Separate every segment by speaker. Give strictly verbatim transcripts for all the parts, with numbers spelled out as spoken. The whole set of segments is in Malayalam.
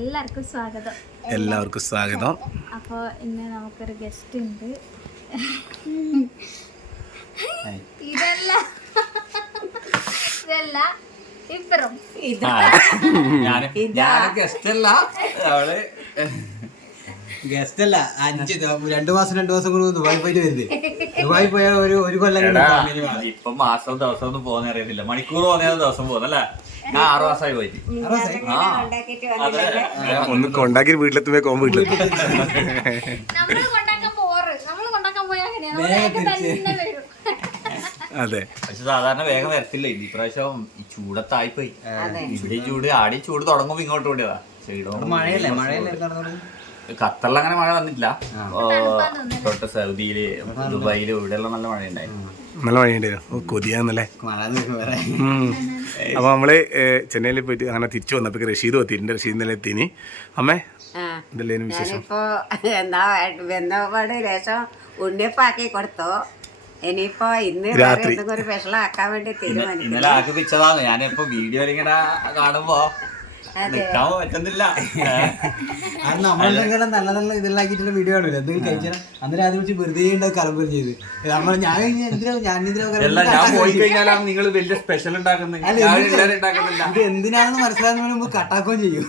Speaker 1: എല്ലാവർക്കും സ്വാഗതം.
Speaker 2: എല്ലാവർക്കും സ്വാഗതം.
Speaker 1: അപ്പോൾ ഇന്ന് നമുക്കൊരു ഗസ്റ്റ് ഉണ്ട്. ഇതല്ല ഇതല്ല ഇപ്പുറം
Speaker 3: ഗസ്റ്റ് അല്ല, അഞ്ച് രണ്ടു മാസം രണ്ടു മാസം കൊണ്ട് ദുബായി പോയിട്ട് വരുന്നത്. ദുബായി പോയ ഒരു ഒരു കൊല്ലം
Speaker 4: ഇപ്പൊ മാസം ദിവസം ഒന്നും പോകുന്ന അറിയത്തില്ല, മണിക്കൂർ പോകുന്ന ദിവസം പോകുന്നല്ലേ. ഞാൻ ആറു മാസമായി പോയിട്ട്
Speaker 2: ഒന്ന് കൊണ്ടാക്കി വീട്ടിലെത്തുമ്പോ കോമ്പ് വീട്ടിലെത്തും. അതെ,
Speaker 4: പക്ഷെ സാധാരണ വേഗം വരത്തില്ല. ഈ പ്രാവശ്യം ഈ ചൂടത്തായിപ്പോയി. ഇവിടെ ചൂട് ആടി ചൂട് തുടങ്ങുമ്പോ ഇങ്ങോട്ട് കൂടിയതാ.
Speaker 3: മഴയല്ലേ മഴയല്ലേ
Speaker 4: ഖത്തറിൽ അങ്ങനെ മഴ വന്നിട്ടില്ല. തൊട്ട് സൗദിയില് ദുബായില് ഇവിടെയുള്ള നല്ല മഴ ഉണ്ടായിരുന്നു.
Speaker 2: നല്ല മഴയുണ്ടായിരുന്നു, കൊതിയാന്നല്ലേ. അപ്പൊ നമ്മള് ചെന്നൈയിൽ പോയിട്ട് അങ്ങനെ തിരിച്ചു വന്നപ്പോ റഷീദ് എത്തിയിട്ടുണ്ട്. റഷീദ് ഇന്നലെ എത്തിന്. അമ്മേ എന്തെല്ലാം വിശേഷം?
Speaker 5: ഇപ്പൊ എന്താ വെന്നപാട് രസം ഉണ്ണിയപ്പാക്കി കൊടുത്തു. ഇനിയിപ്പോ ഇന്ന്
Speaker 2: രാത്രി
Speaker 5: ഒരു സ്പെഷ്യൽ ആക്കാൻ വേണ്ടി തീരുമാനിച്ചു.
Speaker 4: ഇന്നലെ ആക്കി വെച്ചതാണ്. ഞാനിപ്പോ വീഡിയോ ഇങ്ങനെ കാണുമ്പോ നിക്കാൻ പറ്റുന്നില്ല.
Speaker 3: അത് നമ്മളെല്ലാം നല്ല നല്ല ഇതെല്ലാക്കിട്ടുള്ള വീഡിയോ ആണല്ലോ. എന്തെങ്കിലും കഴിച്ചാൽ അന്നേരം അത് വെച്ച് വെറുതെ ഉണ്ടാവും കലമ്പരം ചെയ്ത് നമ്മൾ ഞാൻ എന്തിനാ ഞാൻ
Speaker 4: ഞാൻ പോയി കഴിഞ്ഞാലാണ് നിങ്ങൾ വലിയ സ്പെഷ്യൽ ഉണ്ടാക്കുന്നത്.
Speaker 3: ഇത് എന്തിനാണെന്ന് മനസ്സിലാകുന്നതിന് മുമ്പ് കട്ടാക്കുകയും ചെയ്യും.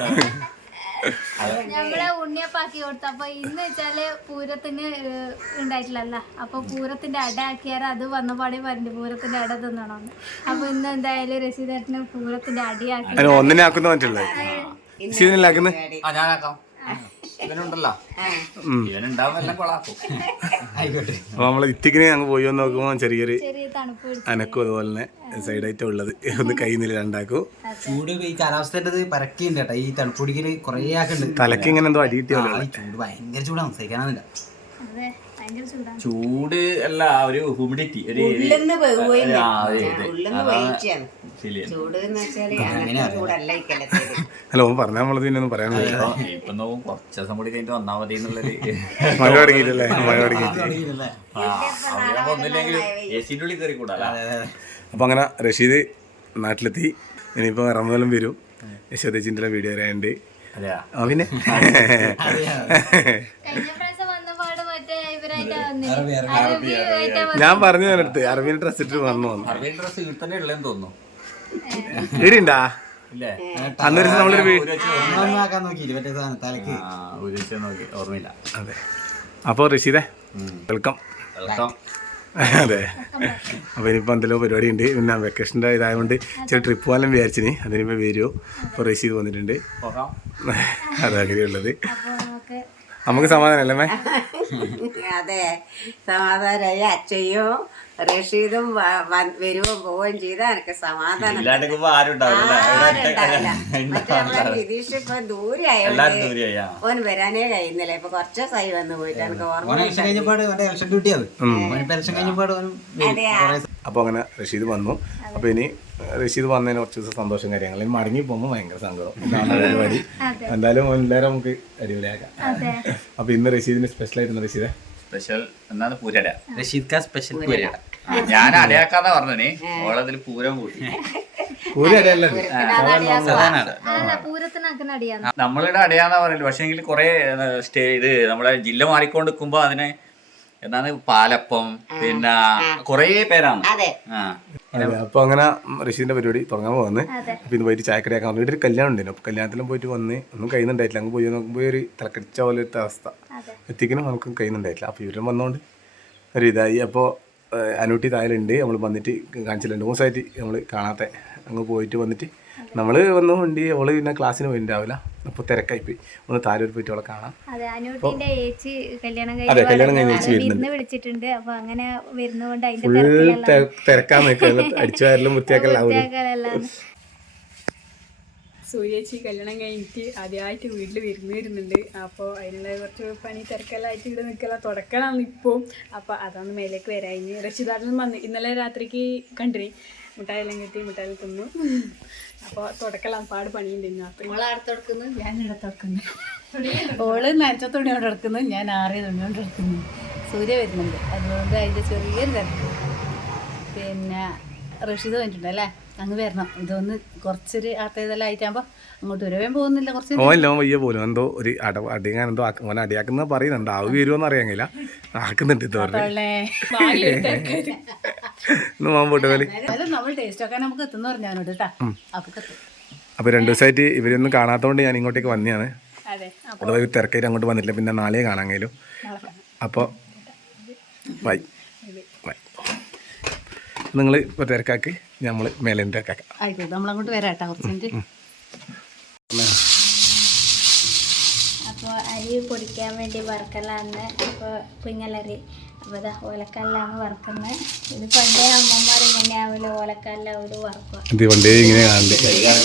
Speaker 1: നമ്മളെ ഉണ്ണിയപ്പാക്കി കൊടുത്തു. അപ്പൊ ഇന്ന് വെച്ചാല് പൂരത്തിന് ഉണ്ടായിട്ടില്ലല്ല. അപ്പൊ പൂരത്തിന്റെ അട ആക്കിയാൽ അത് വന്ന പാടി പറഞ്ഞു പൂരത്തിന്റെ അട തിന്നണമെന്ന്. അപ്പൊ ഇന്ന് എന്തായാലും രസീദേട്ടന് പൂരത്തിന്റെ അടിയാക്കി
Speaker 2: ഒന്നിനെ ആക്കുന്ന പറ്റുള്ളത്.
Speaker 4: ഞാനാക്കാം. ഇവനുണ്ടല്ലോ, ഇവനുണ്ടാവും എല്ലാം കൊളാക്കും.
Speaker 3: ആയിക്കോട്ടെ.
Speaker 2: അപ്പൊ നമ്മള് ഇത്തിക്കിനെ അങ്ങ് പോയി വന്ന് നോക്കുമ്പോ ചെറിയൊരു
Speaker 1: ചെറിയ തണുപ്പ്
Speaker 2: അനക്കും അതുപോലെ തന്നെ സൈഡായിട്ട് ഉള്ളത് ഒന്ന് കൈ നില രണ്ടാക്കും.
Speaker 3: ചൂട് ഈ കാലാവസ്ഥേണ്ടത് പരക്കുണ്ട് കേട്ടോ. ഈ തണുപ്പൊടിക്കല് കൊറേ ആക്കുന്നുണ്ട്.
Speaker 2: തലക്ക് ഇങ്ങനെ എന്തോ അടിയിട്ട്
Speaker 3: ചൂട് ഭയങ്കര ചൂടാണ്, സഹിക്കാനാവില്ല.
Speaker 4: ചൂട് അല്ല, ഒരു ഹ്യൂമിഡിറ്റി, ഒരു
Speaker 5: ഉള്ളിന്ന് പോവുകയും ഉള്ളിന്ന് വേവിച്ചാണ് ചൂട് എന്ന് വെച്ചാല് ചൂടല്ല ഈ കിളച്ചത്.
Speaker 2: ഹലോ പറഞ്ഞാൽ നമ്മളത് പിന്നെ ഒന്നും പറയാൻ പറ്റില്ല.
Speaker 4: ഇപ്പൊ നോക്കും കുറച്ച് ദിവസം കൂടി കഴിഞ്ഞിട്ട് വന്നാ മതി എന്നുള്ളൊരു
Speaker 2: മഴ തുടങ്ങിയിട്ടല്ലേ, മഴ തുടങ്ങിയിട്ട്.
Speaker 4: ഒന്നില്ലെങ്കിൽ എ സിന്റെ ഉള്ളിൽ കയറി കൂടാ.
Speaker 2: അപ്പൊ അങ്ങനെ റഷീദ് നാട്ടിലെത്തി. ഇനിയിപ്പോ റമദാനും വരും. യശോദച്ചിന്റെ വീഡിയോ വരാനുണ്ട്. ആ പിന്നെ ഞാൻ പറഞ്ഞു തന്നെടുത്ത് അറബിന്റെ ഡ്രസ് ഇട്ട് വന്നു വന്നു
Speaker 4: അറബിയൻ ഡ്രസ് വീട്ടിൽ തന്നെ ഉള്ളതെന്ന് തോന്നുന്നു.
Speaker 2: ഇടിണ്ടാ അന്നൊരു നമ്മളൊരു
Speaker 4: ഓർമ്മയില്ല.
Speaker 2: അതെ. അപ്പൊ റഷീദേ വെൽക്കം.
Speaker 4: വെൽക്കം.
Speaker 2: അതെ. അപ്പൊ ഇനിയിപ്പോ എന്തെല്ലോ പരിപാടി ഉണ്ട്. പിന്നെ വെക്കേഷൻ്റെ ഇതായതുകൊണ്ട് ചില ട്രിപ്പ് പോകാനും വിചാരിച്ചിന്. അതിനിപ്പോ വരുമോ? ഇപ്പൊ റഷീദ് വന്നിട്ടുണ്ട്. അതങ്ങനെയുള്ളത് നമുക്ക് സമാധാനമല്ലേ?
Speaker 5: അതെ, സമാധാനമായി. അച്ഛയോ റഷീദും വരുവോ പോവുകയും ചെയ്താൽ എനിക്ക് സമാധാനം. വിതീഷ് ഇപ്പൊ ദൂരെ ആയോണ്ട് ഓൻ വരാനേ കഴിയുന്നില്ല. ഇപ്പൊ കുറച്ച് ദിവസമായി വന്ന് പോയിട്ട് എനിക്ക്
Speaker 2: അപ്പൊ അങ്ങനെ റഷീദ് വന്നു. അപ്പൊ ഇനി റഷീദ് വന്നതിന് കുറച്ച് ദിവസം സന്തോഷം കാര്യങ്ങൾ. ഇനി മടങ്ങി പോകുമ്പോൾ ഭയങ്കര സങ്കടം. ഇതാണ് പരിപാടി. എന്തായാലും എല്ലാവരും നമുക്ക് അടിപൊളിയാക്കാം. അപ്പൊ ഇന്ന് റഷീദിന് സ്പെഷ്യൽ ആയിരുന്നു. റഷീദ്
Speaker 4: സ്പെഷ്യൽ എന്താണ് പൂരട.
Speaker 3: റഷീദ് സ്പെഷ്യൽ പൂരട.
Speaker 4: ഞാൻ അടയാക്കാന്നാ പറഞ്ഞേ. ഓളതിൽ പൂരം കൂട്ടി.
Speaker 2: പൂരടയല്ലത്
Speaker 4: നമ്മളിവിടെ അടയാന്നാ പറയുന്നത്. പക്ഷെ എങ്കിൽ കുറെ സ്റ്റേ ഇത് നമ്മളെ ജില്ല മാറിക്കൊണ്ട് നിൽക്കുമ്പോ അതിനെ എന്താണ് പാലപ്പം, പിന്നെ കൊറേ പേരാണ്.
Speaker 2: അപ്പൊ അങ്ങനെ റഷീദിന്റെ പരിപാടി തുടങ്ങാൻ പോകുന്നത്. അപ്പൊ ഇന്ന് പോയിട്ട് ചായക്കടയാക്കാൻ പറഞ്ഞിട്ട് ഒരു കല്യാണം ഉണ്ടായിരുന്നു. അപ്പൊ കല്യാണത്തിലും പോയിട്ട് വന്ന് ഒന്നും കഴിയുന്നുണ്ടായിട്ടില്ല. അങ്ങ് പോയി നോക്കുമ്പോ ഒരു തലക്കടിച്ച പോലത്തെ അവസ്ഥ. എത്തിക്കണം നമുക്കും കഴിയുന്നുണ്ടായിട്ടില്ല. അപ്പൊ ഇവരും വന്നോണ്ട് ഒരു ഇതായി. അപ്പോൾ അനൂട്ടി തായലുണ്ട്. നമ്മൾ വന്നിട്ട് കാണിച്ചില്ല. രണ്ട് മൂന്നായിട്ട് നമ്മൾ കാണാത്ത അങ്ങ് പോയിട്ട് വന്നിട്ട് നമ്മള് വന്നു വണ്ടി. അവള് പിന്നെ ക്ലാസ്സിന് പോയിട്ടുണ്ടാവില്ല. അപ്പൊ തിരക്കായിപ്പോയി. ഒന്ന് താരൂർ പോയിട്ട് അവളെ കാണാം. അതെ, കല്യാണം കഴിഞ്ഞ് ചേച്ചി
Speaker 1: വിളിച്ചിട്ടുണ്ട്. അപ്പൊ അങ്ങനെ വരുന്നോണ്ട്
Speaker 2: ഫുൾ തിരക്കാൻ നിൽക്കുക. അടിച്ചു വാരലും വൃത്തിയാക്കലും.
Speaker 6: സൂര്യേച്ചി കല്യാണം കഴിഞ്ഞിട്ട് ആദ്യമായിട്ട് വീട്ടിൽ വിരുന്ന് വരുന്നുണ്ട്. അപ്പോൾ അതിനുള്ള കുറച്ച് പണി തിരക്കെല്ലാമായിട്ട് ഇവിടെ നിൽക്കല തുടക്കലാണ് ഇപ്പോൾ. അപ്പോൾ അതാണ് മേലേക്ക് വരാഞ്ഞ്. രക്ഷിതാട്ടിലും വന്ന് ഇന്നലെ രാത്രിക്ക് കണ്ടിന് മിഠായെല്ലാം കിട്ടി, മിഠായി തിന്നു. അപ്പോൾ തുടക്കലാണ് പാട് പണിയുണ്ട്.
Speaker 5: തുടക്കുന്നു
Speaker 6: ഞാൻ ഇവിടെ തുറക്കുന്നു. ഓള് നനച്ച തുണി കൊണ്ട് എടുക്കുന്നു, ഞാൻ ആറിയ തുണി കൊണ്ട് എടുക്കുന്നു. സൂര്യ വരുന്നുണ്ട്, അതുകൊണ്ട് അതിൻ്റെ ചെറിയൊരു തിരക്ക്. പിന്നെ റഷീദ് വന്നിട്ടുണ്ട് അല്ലേ?
Speaker 7: അങ്ങ് വരണം. ഇതൊന്ന് കുറച്ചൊരു ആത്തേതെല്ലാം ആയിട്ടാകുമ്പോൾ അങ്ങോട്ട് വരുവാൻ പോകുന്നില്ല. കുറച്ച്
Speaker 2: ഓൻ ഓൻ വയ്യ പോലും എന്തോ ഒരു അട അടിയാൻ എന്തോ ഓൻ അടിയാക്കുന്ന പറയുന്നുണ്ട്. ആവ് വരുമോന്ന് അറിയാങ്ങില്ല, ആക്കുന്നുണ്ട് ഇത് പറഞ്ഞു. ഇന്ന് മോൻ പോട്ടെ പോലെ
Speaker 7: നമ്മൾ ടേസ്റ്റ് ഒക്കെ നമുക്ക് എത്തുന്ന പറഞ്ഞാൽ കേട്ടാ. അപ്പൊ
Speaker 2: അപ്പോൾ രണ്ട് ദിവസമായിട്ട് ഇവരൊന്നും കാണാത്തതുകൊണ്ട് ഞാൻ ഇങ്ങോട്ടേക്ക് വന്നതാണ്.
Speaker 6: അതെ.
Speaker 2: അഥവാ തിരക്കായിട്ട് അങ്ങോട്ട് വന്നിട്ടില്ല, പിന്നെ നാളെ കാണാൻ കഴിയും. അപ്പോൾ ബൈ ബൈ. നിങ്ങൾ ഇപ്പോൾ തിരക്കാക്കി നമ്മൾ മേലെ തിരക്കാക്കാം.
Speaker 7: ആയിക്കോട്ടെ, നമ്മളങ്ങോട്ട് വരാട്ടാ കുറച്ച് മിനിറ്റ്.
Speaker 1: അപ്പോൾ അരി പൊടിക്കാൻ വേണ്ടി വറുക്കലാണ്. അപ്പോൾ പുങ്ങലരി. അപ്പോൾ ഇതാ ഓലക്കല്ലാണ് വറുക്കുന്നത്. ഇത് പണ്ടേ അമ്മമാർ ഇങ്ങനെയാവില്ല, ഓലക്കല്ലാവൂര് വറുക്കുക.
Speaker 2: ഇത് പണ്ടേ ഇങ്ങനെ കാണണ്ടേ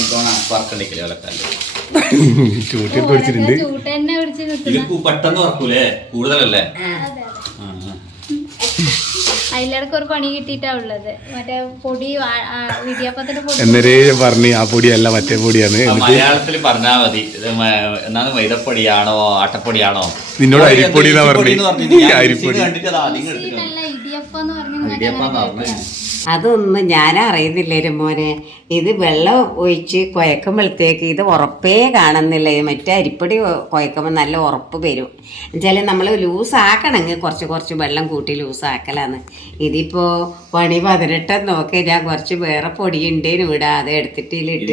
Speaker 2: ചൂട്ടി പിടിച്ചിട്ടുണ്ട്.
Speaker 1: ചൂട്ട് തന്നെ പിടിച്ച് നിൽക്കുന്ന
Speaker 4: പെട്ടെന്ന് വറക്കൂലേ, കൂടുതലല്ലേ?
Speaker 1: അതെ അതെ. അതിലിടക്ക് ഒരു പണി കിട്ടിയിട്ടാ ഉള്ളത്. മറ്റേ പൊടി ഇടിയപ്പത്തിന്റെ പൊടി
Speaker 2: എന്നരേ പറഞ്ഞു ആ പൊടിയല്ല മറ്റേ പൊടിയാണ്.
Speaker 4: മലയാളത്തിൽ പറഞ്ഞാൽ മതി. എന്നാണ് മൈദപ്പൊടിയാണോ ആട്ടപ്പൊടിയാണോ?
Speaker 2: നിന്നോട് അരിപ്പൊടി എന്നാ പറഞ്ഞു. അരിപ്പൊടി
Speaker 1: നല്ല ഇടിയപ്പം എന്ന് പറഞ്ഞു.
Speaker 5: അതൊന്നും ഞാൻ അറിയുന്നില്ലേരും മോനെ. ഇത് വെള്ളം ഒഴിച്ച് കുഴക്കുമ്പോഴത്തേക്ക് ഇത് ഉറപ്പേ കാണുന്നില്ല. മറ്റേ അരിപ്പൊടി കുഴക്കുമ്പോൾ നല്ല ഉറപ്പ് വരും. എന്നുവെച്ചാൽ നമ്മൾ ലൂസാക്കണമെങ്കിൽ കുറച്ച് കുറച്ച് വെള്ളം കൂട്ടി ലൂസാക്കലാന്ന്. ഇതിപ്പോൾ പണി പതിനെട്ടെന്ന് നോക്കി ഞാൻ കുറച്ച് വേറെ പൊടി ഉണ്ടേനും ഇവിടെ അത് എടുത്തിട്ട്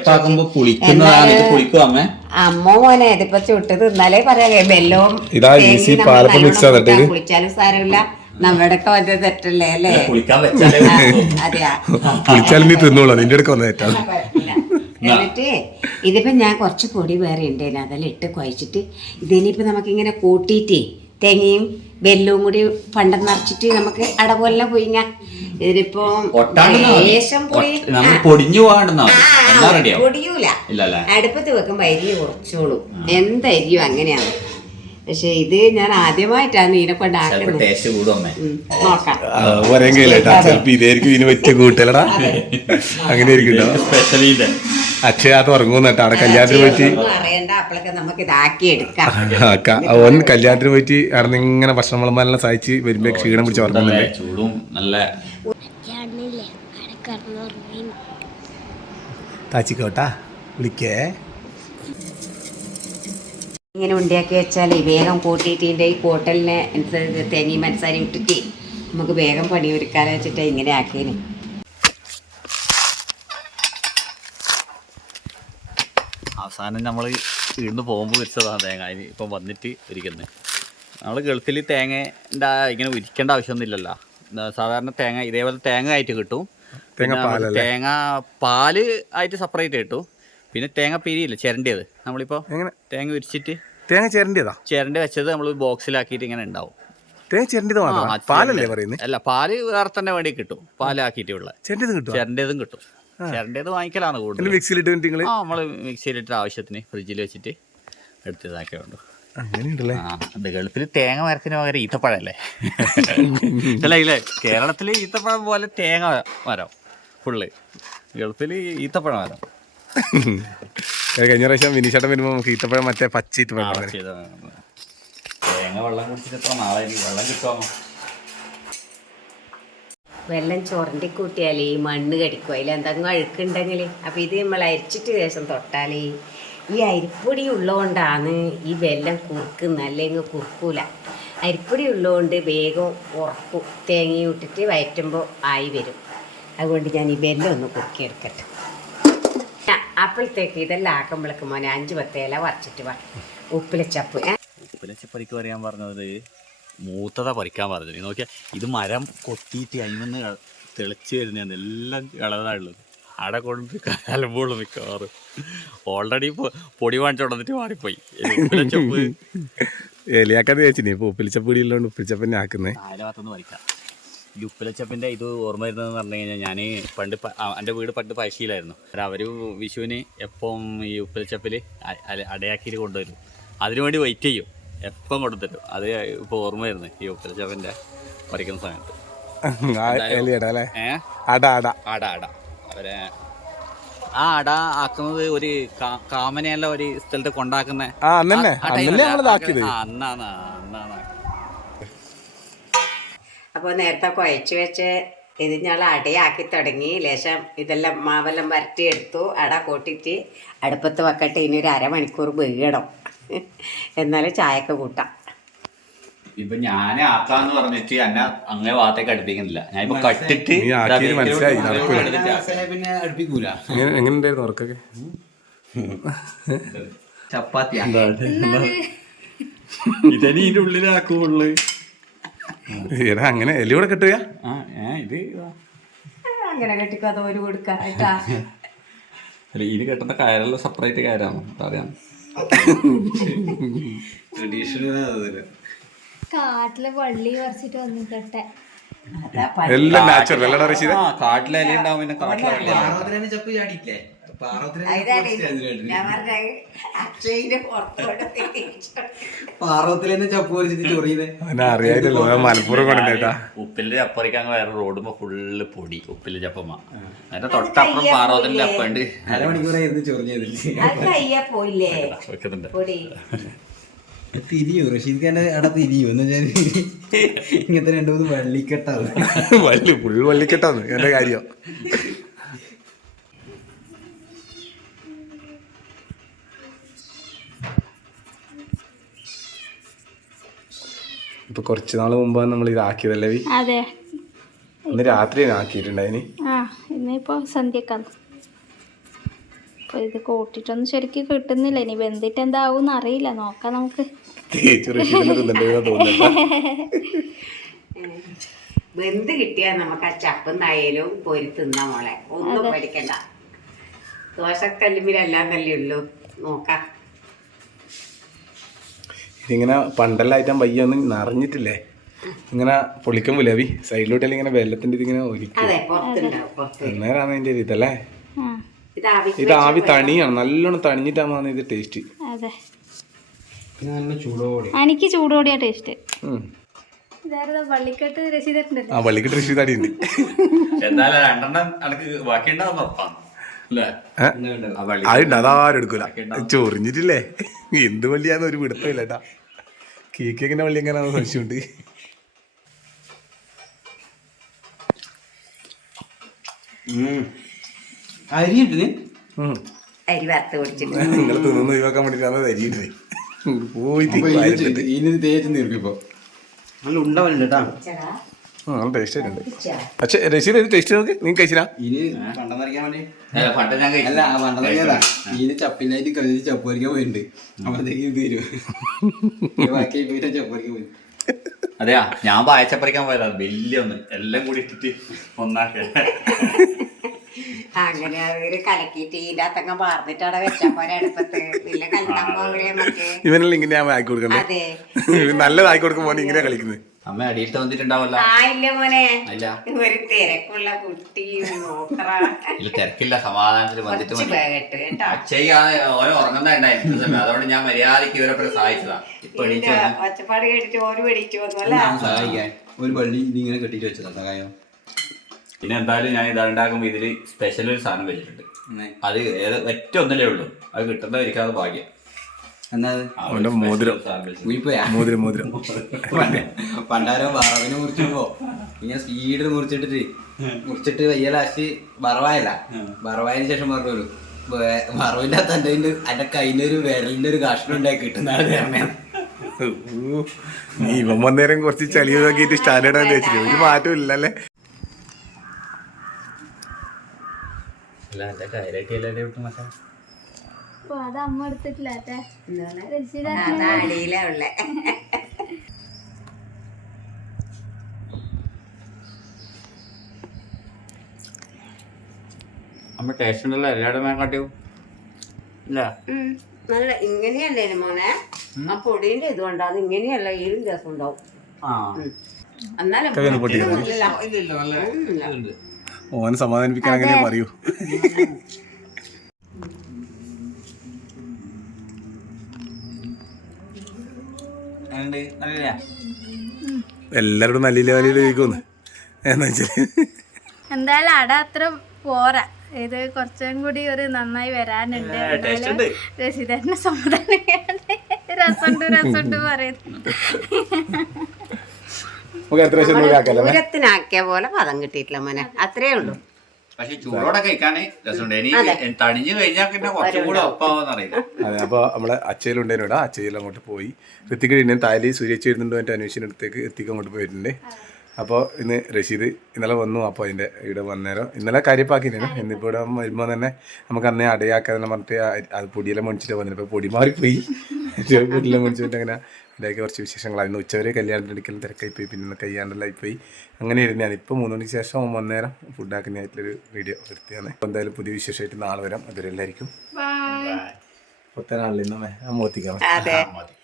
Speaker 5: അമ്മ മോനെ ഇതിപ്പോ ചുട്ട് തിന്നാലേ പറയാ വെല്ലവും കുളിച്ചാലും സാരമില്ല. നമ്മുടെ ഒക്കെ വന്ന തെറ്റല്ലേ അല്ലേ? അതെയാ,
Speaker 2: നീ തിന്നോളൂ, നിന്റെ അടുക്ക വന്ന തെറ്റാണ്.
Speaker 5: എന്നിട്ട് ഇതിപ്പോ ഞാൻ കുറച്ച് പൊടി വേറെ ഉണ്ടേനു, അതെല്ലാം ഇട്ട് കുഴച്ചിട്ട് ഇതിനിപ്പോ നമുക്കിങ്ങനെ കൂട്ടിയിട്ടേ തേങ്ങയും വെല്ലവും കൂടി പണ്ടം നിറച്ചിട്ട് നമുക്ക് അട പോലെ പൊയിങ്ങ. ഇതിനിപ്പോ ലേശം പൊടി പൊടിയൂല. അടുപ്പത്ത് വെക്കുമ്പോ അരി കുറച്ചോളൂ. എന്തരിയും അങ്ങനെയാണ്. പക്ഷെ ഇത് ഞാൻ ആദ്യമായിട്ടാണ് ഇതിനെ കൊണ്ടാക്കുന്നത്. നോക്കാം.
Speaker 2: ഇതായിരിക്കും ഇതിന് പറ്റിയ കൂട്ടലടാ. അങ്ങനെ ആയിരിക്കും. അക്ഷയാത്ത ഉറങ്ങുന്നേട്ടാ അവിടെ കല്യാണത്തിന് പോയിട്ട്
Speaker 5: അറിയണ്ട. അപ്പോഴൊക്കെ നമുക്ക് ഇതാക്കി എടുക്കാം.
Speaker 2: ഓൻ കല്യാണത്തിന് പോയിട്ട് അവിടെ ഇങ്ങനെ ഭക്ഷണം വിളമ്പാനെല്ലാം സഹായിച്ച് വരുമ്പോ ക്ഷീണം പിടിച്ച് ഉറങ്ങുന്നുണ്ട്.
Speaker 4: ചൂടും നല്ല
Speaker 2: താച്ചിക്കോട്ടാ വിളിക്കേ.
Speaker 5: ഇങ്ങനെ ഉണ്ടാക്കി വെച്ചാൽ വേഗം കൂട്ടിയിട്ട് ഈ കൂട്ടലിനെ തേങ്ങയും മനസ്സാരി ഇട്ടിട്ട് നമുക്ക് വേഗം പണി ഒരുക്കാന്ന് വെച്ചിട്ട് ഇങ്ങനെ ആക്കിയേന്.
Speaker 4: അവസാനം നമ്മൾ വീടിന് പോകുമ്പോൾ വിരിച്ചതാണ് തേങ്ങ. അതിന് ഇപ്പം വന്നിട്ട് ഇരിക്കുന്നത്. നമ്മൾ ഗൾഫിൽ തേങ്ങ ഇങ്ങനെ ഉരിക്കേണ്ട ആവശ്യമൊന്നുമില്ലല്ലോ. സാധാരണ തേങ്ങ ഇതേപോലെ തേങ്ങ ആയിട്ട് കിട്ടും. തേങ്ങ പാല് ആയിട്ട് സെപ്പറേറ്റ് കിട്ടും. പിന്നെ തേങ്ങ പിരിയില്ല, ചിരണ്ടിയത്. നമ്മളിപ്പോൾ തേങ്ങ ഉരിച്ചിട്ട്
Speaker 2: തേങ്ങ ചിരണ്ടിയതാ
Speaker 4: ചിരണ്ടി വെച്ചത് നമ്മൾ ബോക്സിലാക്കിയിട്ട് ഇങ്ങനെ ഉണ്ടാവും.
Speaker 2: തേങ്ങ ചിരണ്ടിയത് പാലല്ലേ പറയുന്നത്?
Speaker 4: അല്ല, പാല് വേറെ തന്നെ വേണ്ടി കിട്ടും. പാലാക്കിയിട്ടുള്ള ചിരണ്ടിയതും കിട്ടും. ചിരണ്ടിയത് വാങ്ങിക്കലാണ് കൂടുതൽ.
Speaker 2: മിക്സിയിലിട്ട്
Speaker 4: ആ നമ്മൾ മിക്സിയിലിട്ട് ആവശ്യത്തിന് ഫ്രിഡ്ജിൽ വെച്ചിട്ട് എടുത്തതാക്കിയുണ്ട്. അത് ഗൾഫിൽ തേങ്ങ മരത്തിന് പകരം ഈത്തപ്പഴല്ലേ? അല്ല ഇല്ലേ, കേരളത്തിൽ ഈത്തപ്പഴം പോലെ തേങ്ങ മരം ഫുള്ള്. ഗൾഫിൽ ഈത്തപ്പഴം മരം.
Speaker 2: കഴിഞ്ഞ പ്രാവശ്യം വിനീഷേട്ടൻ വരുമ്പോ നമുക്ക് ഈത്തപ്പഴം മറ്റേ പച്ച ഈത്തപ്പഴം
Speaker 4: തേങ്ങ വെള്ളം കുടിച്ചിട്ട് എത്ര നാളെ വെള്ളം കിട്ടുമോ?
Speaker 5: വെള്ളം ചുരണ്ടി കൂട്ടിയാൽ ഈ മണ്ണ് കടിക്കും. അതിൽ എന്തെങ്കിലും അഴുക്കുണ്ടെങ്കിൽ അപ്പം ഇത് നമ്മൾ അരിച്ചിട്ട് ശേഷം തൊട്ടാൽ ഈ അരിപ്പൊടി ഉള്ളതുകൊണ്ടാണ് ഈ വെള്ളം കുറുക്കുന്നത്. അല്ലെങ്കിൽ കുറുക്കൂല. അരിപ്പൊടി ഉള്ളതുകൊണ്ട് വേഗം ഉറക്കും. തേങ്ങയും ഇട്ടിട്ട് വയറ്റുമ്പോൾ ആയി വരും. അതുകൊണ്ട് ഞാൻ ഈ വെള്ളം ഒന്ന് കുറുക്കിയെടുക്കട്ടെ. അപ്പോഴത്തേക്ക് ഇതെല്ലാം ആക്കുമ്പോഴേക്ക് മോനെ അഞ്ച് പത്തേല വറച്ചിട്ട് വാ. ഉപ്പിലച്ചപ്പ്
Speaker 4: ഉപ്പിലച്ചപ്പ് പറിക്ക് പറയാൻ പറഞ്ഞത് മൂത്തത പറിക്കാൻ പറഞ്ഞത്. നോക്കിയാൽ ഇത് മരം കൊത്തിയിട്ട് അതിൽ തെളിച്ച് വരുന്നതാണ്. എല്ലാം ഇളതായുള്ളത്. അവിടെ കൊണ്ട് കലമ്പോളും മിക്കവാറും. ഓൾറെഡി പൊടി വാങ്ങിച്ചോണ്ടിട്ട് മാറിപ്പോയി. ഉപ്പിലച്ചപ്പ്
Speaker 2: എലിയാക്കാതെ ചേച്ചിനി ഇപ്പൊ ഉപ്പിലിച്ചപ്പൊടിയില്ലോണ്ട് ഉപ്പിലിച്ചപ്പന്നെ ആക്കുന്നേ.
Speaker 4: നാല് ഭാഗത്തുനിന്ന് പറിക്കാം. ഈ ഉപ്പിലച്ചപ്പിൻ്റെ ഇത് ഓർമ്മ വരുന്നതെന്ന് പറഞ്ഞു കഴിഞ്ഞാൽ, ഞാൻ പണ്ട് എൻ്റെ വീട് പണ്ട് പഴശ്ശിയിലായിരുന്നു. അവർ വിഷുവിന് എപ്പം ഈ ഉപ്പിലച്ചപ്പിൽ അടയാക്കിയിൽ കൊണ്ടുവരും. അതിനുവേണ്ടി വെയിറ്റ് ചെയ്യും. എപ്പം കൊണ്ടുതരും. അത് ഇപ്പോൾ ഓർമ്മ വരുന്നത് ഈ ഉപ്പിലച്ചപ്പിൻ്റെ പറിക്കുന്ന സമയത്ത്. അട അട അട അവരെ ആ അട ആക്കുന്നത് ഒരു കാമനയല്ല ഒരു സ്ഥലത്ത് കൊണ്ടാക്കുന്ന അന്നാണ് അന്നാണ്
Speaker 5: അപ്പോൾ നേരത്തെ കുഴച്ച് വെച്ച് ഇത് ഞങ്ങൾ അടയാക്കി തുടങ്ങി. ലേശം ഇതെല്ലാം മാവെല്ലാം വരട്ടിയെടുത്തു. അട കൂട്ടിയിട്ട് അടുപ്പത്ത് വെക്കട്ടെ. ഇനി ഒരു അരമണിക്കൂർ വീഴണം, എന്നാലും ചായക്ക് കൂട്ടാം.
Speaker 4: ഇപ്പൊ ഞാൻ ആക്കാന്ന് പറഞ്ഞിട്ട് എന്നെ അങ്ങനെ ഭാഗത്തേക്ക് അടുപ്പിക്കുന്നില്ല. ഞാൻ ഇപ്പൊ കട്ടിട്ട്
Speaker 2: നീ ആക്കിയത് മനസ്സിലായി, നടക്കൂല.
Speaker 3: പിന്നെ അടുപ്പിക്കൂല.
Speaker 2: എങ്ങനെ എങ്ങനെയുണ്ടായിരുന്നു ഉറക്കൊക്കെ?
Speaker 4: ചപ്പാത്തി ഇതനി ഇതിന്റെ ഉള്ളിലാക്കുള്ളു.
Speaker 2: എടാ അങ്ങനെ എല്ലികൂടെ കെട്ടുക?
Speaker 4: ആ ഏ ഇത്
Speaker 5: അങ്ങനെ കെട്ടിക്കാതെ ഒരു കൊടുക്കാം കേട്ടാ.
Speaker 4: അല്ല ഇത് കെട്ടുന്ന കയറെല്ലാം സെപ്പറേറ്റ് കയറാണ് അറിയാം.
Speaker 1: കാട്ടിലെ വള്ളി പറിച്ചിട്ട് വന്നു കെട്ടെ.
Speaker 2: എല്ലാം നാച്ചുറൽ അല്ലടാ റഷീദ?
Speaker 4: ആ കാട്ടിലെ ഇല ഉണ്ടാവും, പിന്നെ കാട്ടിലെ വള്ളി
Speaker 3: പാർവതിനെ ചപ്പ് ചാടിയില്ലേ? പാർവത്തിലെന്നെ ചപ്പ് പൊരിച്ചിട്ട് ചൊറിയുന്നേ
Speaker 2: അവനെ അറിയാമല്ലോ, മലപ്പുറം കൊണ്ടുണ്ടായിട്ടാ.
Speaker 4: ഉപ്പിലെ ചപ്പറിക്കാൻ വേറെ റോഡുമ്പോ ഫുള്ള് പൊടി ഉപ്പിലെ ചപ്പമ്മ. അതിന്റെ തൊട്ടപ്പുറം പാറോത്തിന്റെ ചപ്പുണ്ട്.
Speaker 3: അരമണിക്കൂറായിരുന്നു ചൊറിഞ്ഞതില്ലേ.
Speaker 5: അത് കയ്യാ പോയില്ലേ
Speaker 4: വെക്കുന്നുണ്ട്.
Speaker 5: പൊടി.
Speaker 3: തിരിയോ റഷീദ് ഖാന്റെ അട തിരിയോ എന്ന് വെച്ചാൽ ഇങ്ങനത്തെ രണ്ടു മൂന്ന് വള്ളിക്കെട്ടാണ്.
Speaker 2: വള്ളി ഫുൾ വള്ളിക്കെട്ടാന്ന് എന്റെ കാര്യം. ഇപ്പൊ കുറച്ച് നാൾ മുമ്പാണ് നമ്മൾ ഇതാക്കിയതല്ലേ?
Speaker 1: അതെ,
Speaker 2: ഇന്ന് രാത്രി ആക്കിയിട്ടുണ്ടായിന്.
Speaker 1: ആ ഇന്നിപ്പോ സന്ധ്യക്കാണ്. അപ്പൊ ഇത് കൂട്ടിട്ടൊന്നും ശരിക്കും കിട്ടുന്നില്ല. ഇനി വെന്തിട്ട് എന്താവും അറിയില്ല, നോക്കാം നമുക്ക്.
Speaker 2: തേച്ച് റഷീദിനെ തിന്നണ്ടേന്ന് തോന്നുന്നുണ്ട്.
Speaker 5: വെന്ത് കിട്ടിയാൽ നമുക്ക് ആ ചപ്പന്നായാലും പോയി തിന്നാ മോളെ, ഒന്നും പേടിക്കണ്ട. ദോശക്കല്ലുമ്പിലെല്ലാം തന്നെ ഉള്ളൂ, നോക്കാം.
Speaker 2: ഇതിങ്ങനെ പണ്ടെല്ലായിട്ടും പയ്യ ഒന്നും നിറഞ്ഞിട്ടില്ലേ, ഇങ്ങനെ പൊളിക്കുമ്പോലെ അവി സൈഡിലോട്ടെല്ലാം ഇങ്ങനെ വെള്ളത്തിന്റെ ഇതിങ്ങനെ ഒലിക്കും.
Speaker 5: അതെ, പുറത്തുണ്ടാവും പുറത്ത്.
Speaker 2: അന്നേരമാണ് ഇതിന്റെ ഒരു ഇതല്ലേ.
Speaker 5: ഇത് ആവി
Speaker 2: ഇത് ആവി തണിയാണ്, നല്ലോണം തണിഞ്ഞിട്ടാണ് ഇത് ടേസ്റ്റ്.
Speaker 1: അതെ,
Speaker 3: നല്ല ചൂടോടെ
Speaker 1: എനിക്ക് ചൂടോടിയാ ടേസ്റ്റ്. ഇതായിരുന്നു വള്ളിക്കെട്ട് രസീദുണ്ടല്ലോ.
Speaker 2: ആ വള്ളിക്കെട്ട് റഷീദാടി ഉണ്ട്.
Speaker 4: എന്തായാലും രണ്ടെണ്ണം എനിക്ക് ബാക്കിയുണ്ടാവും ഉറപ്പാണ് അല്ലേ?
Speaker 2: അതുണ്ട്, അതാരും എടുക്കൂല. ചൊറിഞ്ഞിട്ടില്ലേ, എന്ത് വള്ളിയാന്ന് ഒരു പിടുത്തമില്ല കേട്ടാ. കേക്കിന്റെ വള്ളി എങ്ങനെയാണെന്ന് സംശയമുണ്ട്.
Speaker 3: അരിയിട്ട്
Speaker 5: അരി വറുത്ത് കുടിച്ചിട്ട്
Speaker 2: നിങ്ങൾ തിന്നു ഒഴിവാക്കാൻ വേണ്ടിട്ടാണ് അരിയിട്ട് പോയിട്ട്
Speaker 3: ഇനി തേച്ച് നിർപ്പിപ്പോ നല്ല ഉണ്ടവനുണ്ട് കേട്ടാ.
Speaker 2: ടേസ്റ്റ് ആയിട്ടുണ്ട്. പക്ഷെ റഷീദ് ഇത് ടേസ്റ്റ് നോക്കി നീ കഴിച്ചില്ല?
Speaker 3: ഇനി പണ്ടെന്നറിയാൻ വേണ്ടി
Speaker 4: പണ്ട് ഞാൻ
Speaker 3: അല്ല പണ്ടെന്നറിയാതാ. ഇനി ചപ്പിനായിട്ട് കളിച്ച് ചപ്പ് പറിക്കാൻ പോയിട്ടുണ്ട്. അപ്പോഴത്തേക്ക് ഇത് തരും ബാക്കി പോയിട്ട് ചപ്പ് പറിക്കാൻ പോയി.
Speaker 4: അതെയാ, ഞാൻ പായച്ചപ്പറിക്കാൻ പോയതാ. വലിയ ഒന്ന് എല്ലാം കൂടി ഇട്ടിട്ട് ഒന്നാക്കി
Speaker 5: അങ്ങനെ അവര് കലക്കിയിട്ട് ഇതിന്റെ അത്തങ്ങ പാർന്നിട്ടാണ് വെച്ചാ പോലെ അടുപ്പത്ത്. പിന്നെ കലക്കാൻ
Speaker 2: ഇവനെല്ലാം ഇങ്ങനെ ആക്കി കൊടുക്കണ്ടേ?
Speaker 5: അതെ,
Speaker 2: നല്ലതാക്കി കൊടുക്കുമ്പോ ഇങ്ങനെ കളിക്കുന്നത്.
Speaker 4: അമ്മ അടിയിട്ട് വന്നിട്ടുണ്ടാവല്ലോ.
Speaker 5: ആയില്ല മോനെ,
Speaker 4: അല്ല
Speaker 5: ഒരു തിരക്കുള്ള കുട്ടി നോക്കറ.
Speaker 4: ഇതിൽ തിരക്കില്ല, സമാധാനത്തിൽ വന്നിട്ട് മതി.
Speaker 5: വേഗട്ട് കേട്ടോ.
Speaker 4: അച്ഛയ്ക്ക് ഓരോ ഉറങ്ങുന്നുണ്ടായിരുന്നു, അതുകൊണ്ട് ഞാൻ മര്യാദക്ക് ഇവരെ സഹായിച്ചതാ. ഇപ്പൊ എണീച്ചു വന്നു.
Speaker 5: ഒച്ചപ്പാട് കേട്ടിട്ട് ഓര് പേടിച്ചു വന്നല്ല.
Speaker 3: സഹായിക്കാൻ ഒരു പള്ളി ഇതിങ്ങനെ കെട്ടിട്ട് വെച്ചതാ സഹായം.
Speaker 4: പിന്നെ എന്തായാലും ഞാൻ ഇതുണ്ടാക്കുമ്പോ ഇതില് സ്പെഷ്യൽ ഒരു സാധനം വെച്ചിട്ടുണ്ട്. അത് ഏത് ഏറ്റവും ഒന്നല്ലേ ഉള്ളൂ, അത് കിട്ടുന്നവരിക്കാതെ ഭാഗ്യം.
Speaker 2: അവന്റെ മോതിരം മോതിരം മോതിരം
Speaker 3: പണ്ടാരോ വറവിനെ മുറിച്ചപ്പോ ഇങ്ങനെ സ്പീഡിൽ മുറിച്ചിട്ടിട്ട് മുറിച്ചിട്ട് വയ്യ ലാസ്റ്റ് വറവായല്ല. വറവായതിനു ശേഷം പറഞ്ഞു വറവിന്റെ അകത്ത് എന്റെ എന്റെ കയ്യിന്റെ ഒരു വിരലിന്റെ ഒരു കഷ്ണം ഉണ്ടാക്കി കിട്ടുന്നതാണ്.
Speaker 2: ഇവൻ വന്നേരം കുറച്ച് ചളി നോക്കിയിട്ട് സ്റ്റാൻഡേർഡ് ആണെന്ന് വെച്ചിട്ട് ഒരു മാറ്റം ഇല്ലല്ലേ.
Speaker 1: അത് അമ്മ എടുത്തിട്ടില്ല.
Speaker 5: അടിയിലാ ഉള്ളേ.
Speaker 4: അമ്മ ടേസ്റ്റ് ഉണ്ടല്ലോ, എല്ലാവരും ഞാൻ കാട്ടിയോ ഇല്ല.
Speaker 5: നല്ല ഇങ്ങനെയല്ലേ മോനെ, ആ പൊടീന്റെ ഇതുകൊണ്ട് അത് ഇങ്ങനെയല്ല, ഏഴും രസം ഉണ്ടാവും. എന്നാലും
Speaker 2: ഓനെ സമാധാനിപ്പിക്കാൻ അങ്ങനെ പറയൂ. എല്ലാരോടും നല്ല ലെവലിൽ ചോദിക്കുന്നു. എന്താ വെച്ചാല്
Speaker 1: എന്തായാലും അട അത്ര പോരാ, ഇത് കുറച്ചും കൂടി ഒരു നന്നായി വരാനുണ്ട്. രസീതന്നെ സമാധാനം രസമുണ്ട് രസമുണ്ട് പറയുന്നു.
Speaker 2: നമുക്ക് എത്ര ദിവസം കൂടി ആക്കല്ലേ
Speaker 5: പൂരത്തിനാക്കിയ പോലെ പദം കിട്ടിയിട്ടില്ല മോനെ, അത്രേ ഉള്ളൂ.
Speaker 4: പക്ഷെ ചൂടോടെ കഴിക്കാന് രസമുണ്ട്. ഇനി തണിഞ്ഞു കഴിഞ്ഞാൽ പിന്നെ കുറച്ചും കൂടെ ഒപ്പാവെന്ന് അറിയില്ല.
Speaker 2: അതെ, അപ്പോൾ നമ്മളെ അച്ചയിലുണ്ടായിരുന്നു ഇവിടെ, അച്ചയിൽ അങ്ങോട്ട് പോയി. ഋത്തിക്ക് കഴിഞ്ഞ താലി സൂര്യച്ച് വരുന്നുണ്ടോ എൻ്റെ അന്വേഷണ അടുത്തേക്ക് എത്തിക്ക് അങ്ങോട്ട് പോയിട്ടുണ്ട്. അപ്പോൾ ഇന്ന് റഷീദ് ഇന്നലെ വന്നു. അപ്പോൾ അതിൻ്റെ ഇവിടെ വന്നേരം ഇന്നലെ കാര്യപ്പാക്കിയിരുന്നു. ഇന്നിപ്പോൾ ഇവിടെ വരുമ്പോൾ തന്നെ നമുക്ക് അന്നേ അടയാക്കാതെ പറഞ്ഞിട്ട് അത് പൊടിയെല്ലാം മേടിച്ചിട്ട് വന്നിട്ട് ഇപ്പോൾ പൊടി മാറിപ്പോയി. പൊടിയെല്ലാം മേടിച്ചിട്ട് അങ്ങനെ ഇതാക്കി കുറച്ച് വിശേഷങ്ങളായിരുന്നു. ഉച്ചവരെ കല്യാണത്തിന് എടുക്കലും തിരക്കായി പോയി, പിന്നെ കയ്യാണ്ടെല്ലായി പോയി. അങ്ങനെ ഇരുന്നാണ്. ഇപ്പോൾ മൂന്ന് മണിക്ക് ശേഷം വന്നേരം ഫുഡാക്കുന്നതായിട്ടുള്ളൊരു വീഡിയോ എടുത്തിയാണ്. അപ്പോൾ എന്തായാലും പുതിയ വിശേഷമായിട്ട് നാളെ വരാം. അതുവരെ എല്ലാവർക്കും പത്തനാളിൽ നിന്ന് മോത്തിക്കാം.
Speaker 5: അതെ.